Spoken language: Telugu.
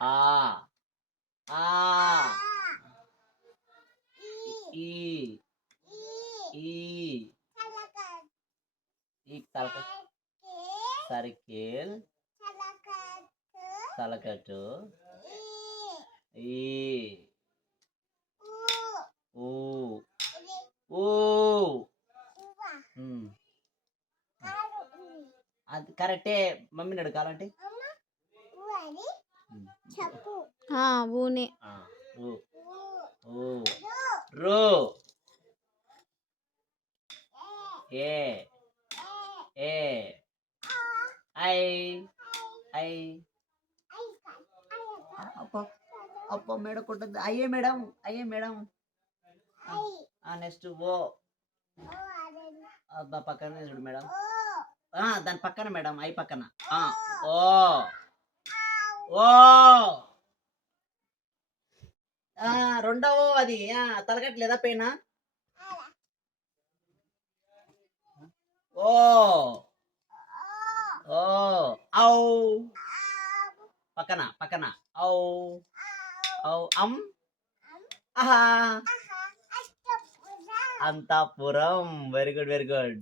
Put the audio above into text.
ఆ ఆ ఈ ఈ ఈ తలక సర్కిల్ తలకట్టు ఈ ఊ ఊ అది కరెక్టే. మమ్మీని అడగాలంటే ఊనే రో ఏ ఏ ఐ ఐ అప్ప మేడం కొట్టద్దు. అయ్యే మేడం అయ్యే మేడం. నెక్స్ట్ ఓ పక్కన చూడు మేడం. దాని పక్కన మేడం ఐ పక్కన ఓ ఓ రెండవ అది తలకట్లేదా పైన ఓ ఓ ఔ పక్కన పక్కన ఔ ఔ ఆహా అంతాపురం. Very good very good.